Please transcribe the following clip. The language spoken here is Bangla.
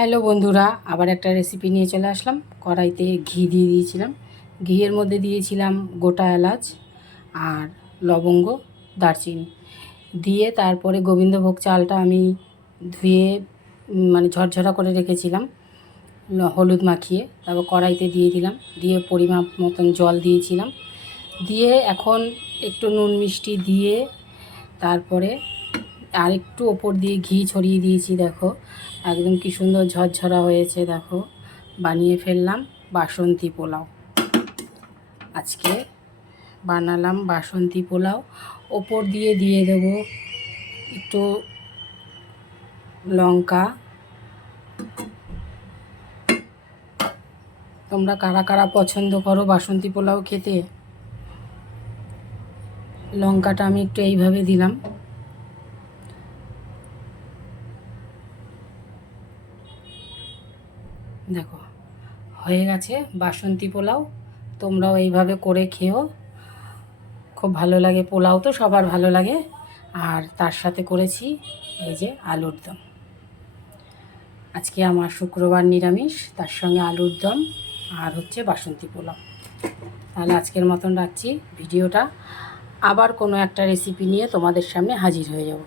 হ্যালো বন্ধুরা, আবার একটা রেসিপি নিয়ে চলে আসলাম। কড়াইতে ঘি দিয়ে দিয়েছিলাম। ঘিয়ের মধ্যে দিয়েছিলাম গোটা এলাচ আর লবঙ্গ, দারচিনি দিয়ে তারপরে গোবিন্দভোগ চালটা আমি ধুয়ে মানে ঝরঝরা করে রেখেছিলাম হলুদ মাখিয়ে। তারপর কড়াইতে দিয়ে দিলাম, দিয়ে পরিমাপ মতন জল দিয়েছিলাম। দিয়ে এখন একটু নুন মিষ্টি দিয়ে তারপরে আর একটু ওপর দিয়ে ঘি ছড়িয়ে দিয়েছি। দেখো একদম কি সুন্দর ঝরঝরা হয়েছে। দেখো বানিয়ে ফেললাম বাসন্তী পোলাও। আজকে বানালাম বাসন্তী পোলাও। ওপর দিয়ে দিয়ে দেবো একটু লঙ্কা। তোমরা কারা কারা পছন্দ করো বাসন্তী পোলাও খেতে? লঙ্কাটা আমি একটু এইভাবে দিলাম। দেখো হয়ে গেছে বাসন্তী পোলাও। তোমরাও এইভাবে করে খেও, খুব ভালো লাগে। পোলাও তো সবার ভালো লাগে। আর তার সাথে করেছি এই যে আলুর দম। আজকে আমার শুক্রবার নিরামিষ, তার সঙ্গে আলুর দম আর হচ্ছে বাসন্তী পোলাও। তাহলে আজকের মতন রাখছি ভিডিওটা। আবার কোনো একটা রেসিপি নিয়ে তোমাদের সামনে হাজির হয়ে যাব।